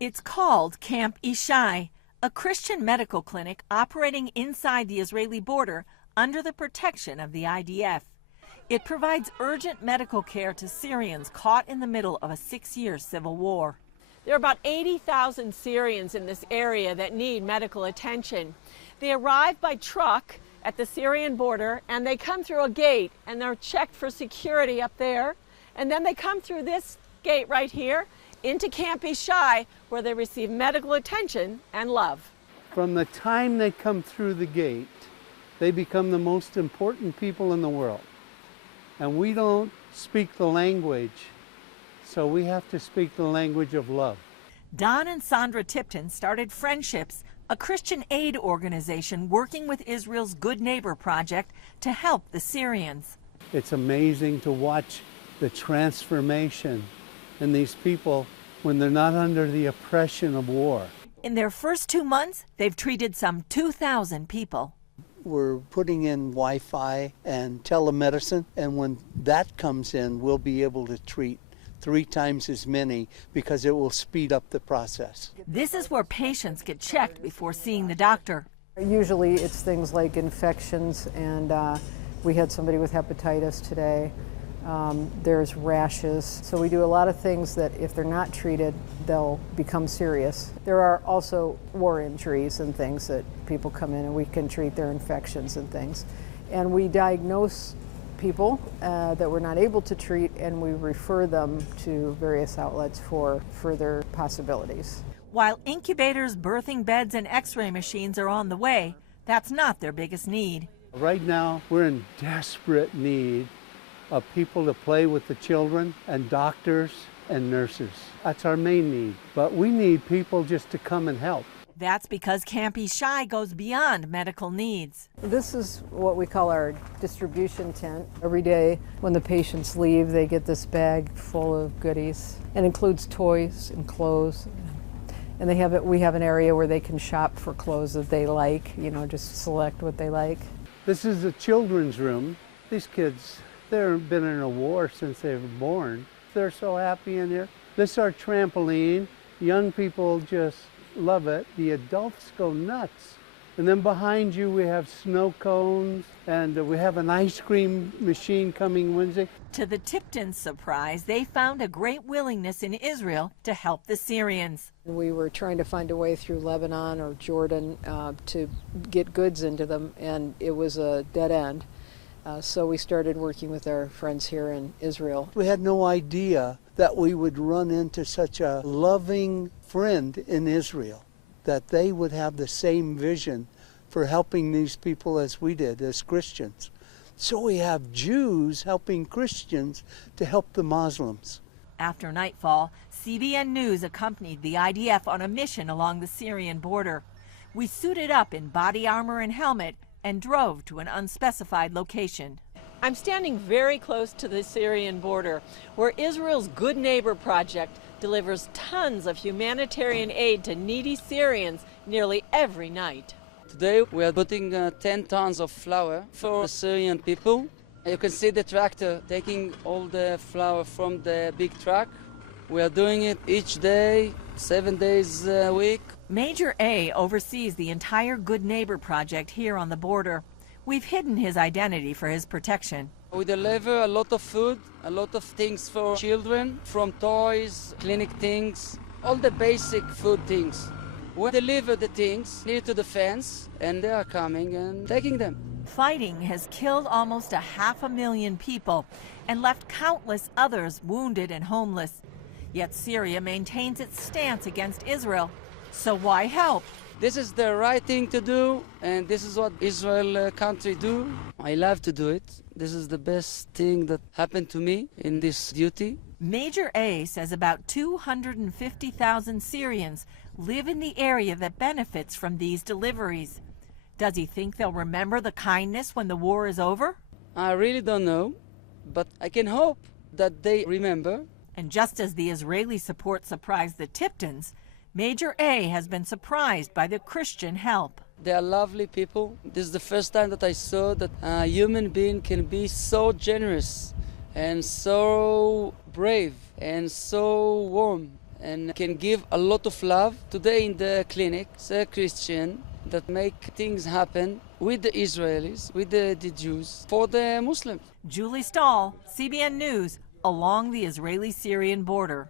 It's called Camp Ishai, a Christian medical clinic operating inside the Israeli border under the protection of the IDF. It provides urgent medical care to Syrians caught in the middle of a 6-year civil war. There are about 80,000 Syrians in this area that need medical attention. They arrive by truck at the Syrian border, and they come through a gate, and they're checked for security up there. And then they come through this gate right here into Camp Ishai, where they receive medical attention and love. From the time they come through the gate, they become the most important people in the world. And we don't speak the language, so we have to speak the language of love. Don and Sandra Tipton started Friendships, a Christian aid organization working with Israel's Good Neighbor Project to help the Syrians. It's amazing to watch the transformation in these people when they're not under the oppression of war. In their first 2 months, they've treated some 2,000 people. We're putting in Wi-Fi and telemedicine, and when that comes in, we'll be able to treat 3 times as many because it will speed up the process. This is where patients get checked before seeing the doctor. Usually it's things like infections, and we had somebody with hepatitis today. There's rashes. So we do a lot of things that if they're not treated, they'll become serious. There are also war injuries and things that people come in and we can treat their infections and things. And we diagnose people that we're not able to treat, and we refer them to various outlets for further possibilities. While incubators, birthing beds, and x-ray machines are on the way, that's not their biggest need. Right now, we're in desperate need of people to play with the children, and doctors and nurses. That's our main need. But we need people just to come and help. That's because Camp Ishai goes beyond medical needs. This is what we call our distribution tent. Every day when the patients leave, they get this bag full of goodies. It includes toys and clothes. And we have an area where they can shop for clothes that they like, just select what they like. This is a children's room. These kids, they've been in a war since they were born. They're so happy in here. This is our trampoline. Young people just love it. The adults go nuts. And then behind you we have snow cones, and we have an ice cream machine coming Wednesday. To the Tiptons' surprise, they found a great willingness in Israel to help the Syrians. We were trying to find a way through Lebanon or Jordan to get goods into them, and it was a dead end. So we started working with our friends here in Israel. We had no idea that we would run into such a loving friend in Israel, that they would have the same vision for helping these people as we did as Christians. So we have Jews helping Christians to help the Muslims. After nightfall, CBN News accompanied the IDF on a mission along the Syrian border. We suited up in body armor and helmet and drove to an unspecified location. I'm standing very close to the Syrian border, where Israel's Good Neighbor Project delivers tons of humanitarian aid to needy Syrians nearly every night. Today we are putting 10 tons of flour for the Syrian people. You can see the tractor taking all the flour from the big truck. We are doing it each day, 7 days a week. Major A oversees the entire Good Neighbor Project here on the border. We've hidden his identity for his protection. We deliver a lot of food, a lot of things for children, from toys, clinic things, all the basic food things. We deliver the things near to the fence, and they are coming and taking them. Fighting has killed almost 500,000 people and left countless others wounded and homeless. Yet Syria maintains its stance against Israel. So why help? This is the right thing to do, and this is what Israel country do. I love to do it. This is the best thing that happened to me in this duty. Major A says about 250,000 Syrians live in the area that benefits from these deliveries. Does he think they'll remember the kindness when the war is over? I really don't know, but I can hope that they remember. And just as the Israeli support surprised the Tiptons, Major A has been surprised by the Christian help. They are lovely people. This is the first time that I saw that a human being can be so generous and so brave and so warm and can give a lot of love. Today in the clinic, a Christian that make things happen with the Israelis, with the Jews, for the Muslims. Julie Stahl, CBN News, along the Israeli-Syrian border.